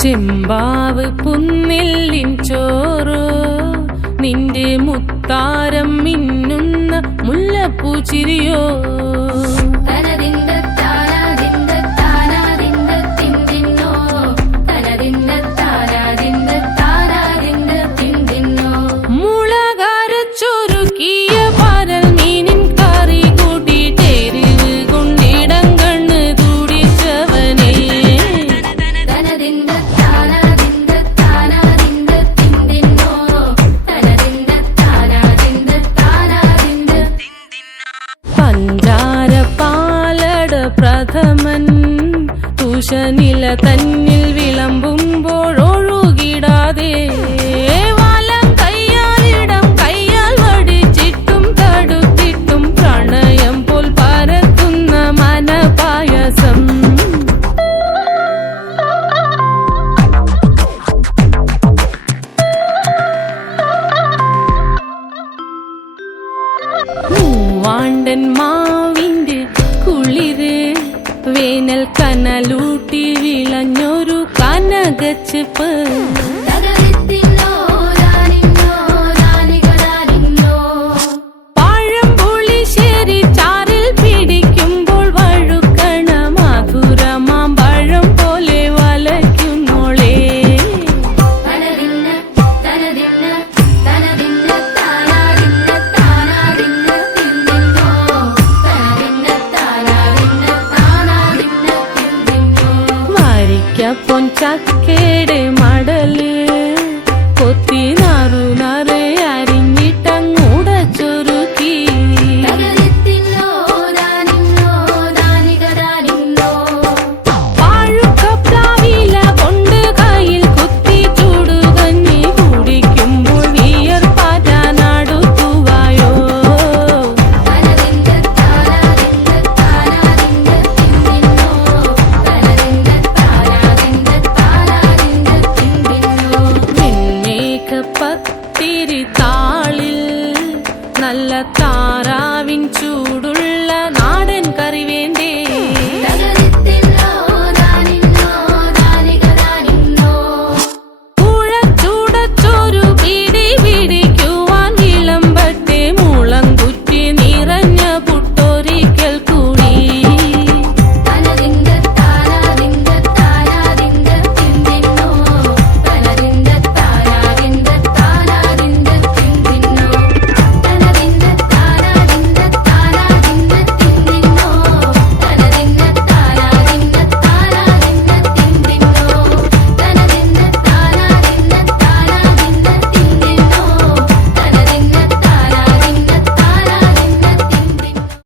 ചെമ്പാവ് പുന്നെല്ലിൻ ചോറോ നിന്റെ മുത്താരം മിന്നുന്ന മുല്ലപ്പൂച്ചിരിയോ മുളകരച്ചൊരുക്കിയ പരൽ മീനിൻ കറി കൂട്ടി ചേരുവ് കൊണ്ടിടം കണ്ണ് തുടിച്ചവനേ പഞ്ചാര പാലട പ്രഥമൻ തുഷനില തന്നിൽ വിളമ്പുമ്പോഴൊഴുകിടാതെ വലം കയ്യാലിടം കയ്യാൽ വടിച്ചിട്ടും തടുത്തിട്ടും പ്രണയം പോൽ പരത്തുന്ന മനപായസം മൂവാണ്ടൻ മാവിന്റെ കുളിര് വേനൽ കനലൂട്ടി വിളഞ്ഞൊരു കനകച്ചെപ്പ് പഴംപുളിശ്ശേരി ചാറിൽ പിടിക്കുമ്പോൾ വഴുക്കണ മധുരമാമ്പഴം പോലെ വലയ്ക്കുന്നോളേ